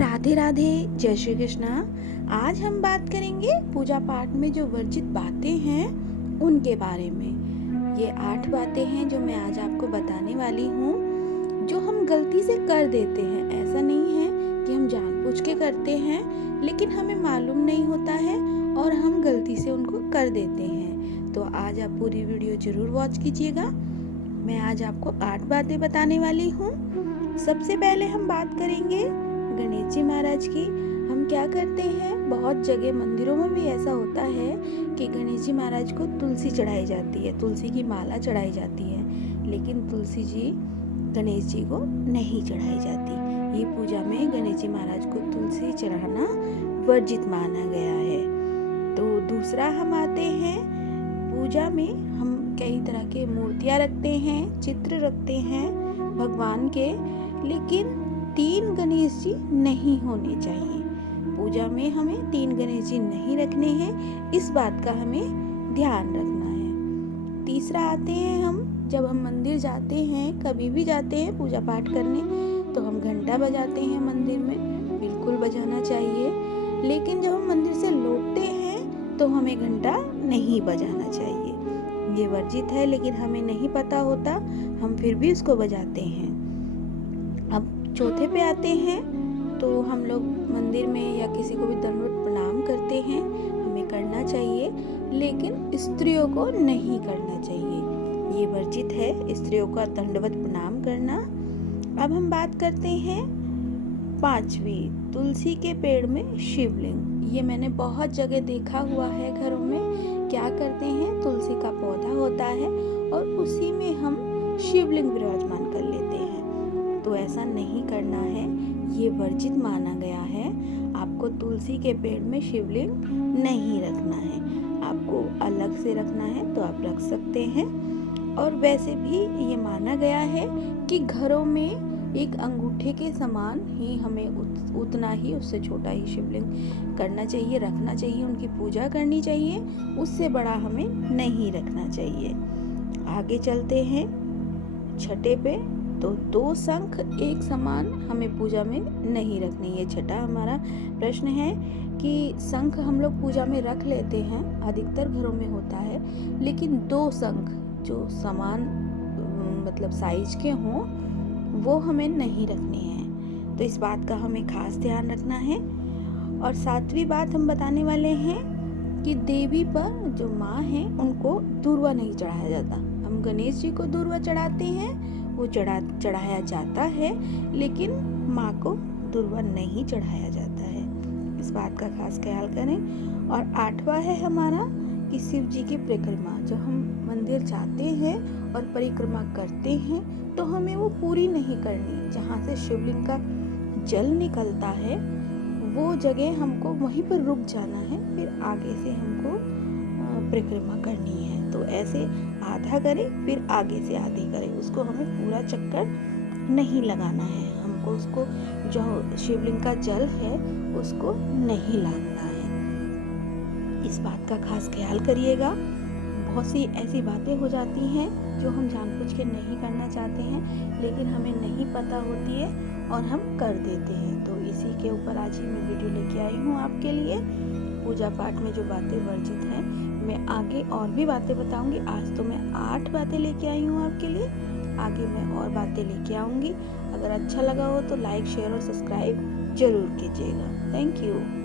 राधे राधे, जय श्री कृष्णा। आज हम बात करेंगे पूजा पाठ में जो वर्जित बातें हैं उनके बारे में। ये 8 बातें हैं जो मैं आज आपको बताने वाली हूँ, जो हम गलती से कर देते हैं। ऐसा नहीं है कि हम जानबूझ के करते हैं, लेकिन हमें मालूम नहीं होता है और हम गलती से उनको कर देते हैं। तो आज आप पूरी वीडियो ज़रूर वॉच कीजिएगा। मैं आज आपको 8 बातें बताने वाली हूँ। सबसे पहले हम बात करेंगे गणेश जी महाराज की। हम क्या करते हैं, बहुत जगह मंदिरों में भी ऐसा होता है कि गणेश जी महाराज को तुलसी चढ़ाई जाती है, तुलसी की माला चढ़ाई जाती है, लेकिन तुलसी जी गणेश जी को नहीं चढ़ाई जाती। ये पूजा में गणेश जी महाराज को तुलसी चढ़ाना वर्जित माना गया है। तो दूसरा हम आते हैं, पूजा में हम कई तरह के मूर्तियाँ रखते हैं, चित्र रखते हैं भगवान के, लेकिन 3 गणेश जी नहीं होने चाहिए। पूजा में हमें 3 गणेश जी नहीं रखने हैं, इस बात का हमें ध्यान रखना है। तीसरा आते हैं हम, जब हम मंदिर जाते हैं, कभी भी जाते हैं पूजा पाठ करने, तो हम घंटा बजाते हैं मंदिर में, बिल्कुल बजाना चाहिए। लेकिन जब हम मंदिर से लौटते हैं तो हमें घंटा नहीं बजाना चाहिए। ये वर्जित है, लेकिन हमें नहीं पता होता, हम फिर भी उसको बजाते हैं। अब चौथे पे आते हैं, तो हम लोग मंदिर में या किसी को भी दंडवत प्रणाम करते हैं, हमें करना चाहिए, लेकिन स्त्रियों को नहीं करना चाहिए। ये वर्जित है, स्त्रियों का दंडवत प्रणाम करना। अब हम बात करते हैं 5वीं, तुलसी के पेड़ में शिवलिंग। ये मैंने बहुत जगह देखा हुआ है। घरों में क्या करते हैं, तुलसी का पौधा होता है और उसी में हम शिवलिंग विराजमान कर लेते हैं। तो ऐसा नहीं करना है, ये वर्जित माना गया है। आपको तुलसी के पेड़ में शिवलिंग नहीं रखना है, आपको अलग से रखना है तो आप रख सकते हैं। और वैसे भी ये माना गया है कि घरों में एक अंगूठे के समान ही हमें उतना ही, उससे छोटा ही शिवलिंग करना चाहिए, रखना चाहिए, उनकी पूजा करनी चाहिए, उससे बड़ा हमें नहीं रखना चाहिए। आगे चलते हैं छठे पे, तो 2 शंख एक समान हमें पूजा में नहीं रखने। ये छठा हमारा प्रश्न है कि शंख हम लोग पूजा में रख लेते हैं, अधिकतर घरों में होता है, लेकिन 2 शंख जो समान मतलब साइज के हों वो हमें नहीं रखने हैं। तो इस बात का हमें खास ध्यान रखना है। और 7वीं बात हम बताने वाले हैं कि देवी पर जो माँ है उनको दूर्वा नहीं चढ़ाया जाता। हम गणेश जी को दूर्वा चढ़ाते हैं, वो चढ़ाया जाता है, लेकिन माँ को दूर्वा नहीं चढ़ाया जाता है। इस बात का खास ख्याल करें। और 8वां है हमारा कि शिव जी की परिक्रमा। जब हम मंदिर जाते हैं और परिक्रमा करते हैं तो हमें वो पूरी नहीं करनी। जहाँ से शिवलिंग का जल निकलता है वो जगह हमको वहीं पर रुक जाना है, फिर आगे से हमको परिक्रमा करनी है। तो ऐसे आधा करें फिर आगे से आधी करें, उसको हमें पूरा चक्कर नहीं लगाना है। हमको उसको जो शिवलिंग का जल है उसको नहीं लागना है। इस बात का खास ख्याल करिएगा। बहुत सी ऐसी बातें हो जाती हैं जो हम जानबूझ के नहीं करना चाहते हैं, लेकिन हमें नहीं पता होती है और हम कर देते हैं। तो इसी के ऊपर आज ही मैं वीडियो लेके आई हूँ आपके लिए। पूजा पाठ में जो बातें वर्जित हैं, मैं आगे और भी बातें बताऊंगी। आज तो मैं 8 बातें लेके आई हूँ आपके लिए, आगे मैं और बातें लेके आऊँगी। अगर अच्छा लगा हो तो लाइक, शेयर और सब्सक्राइब जरूर कीजिएगा। Thank you.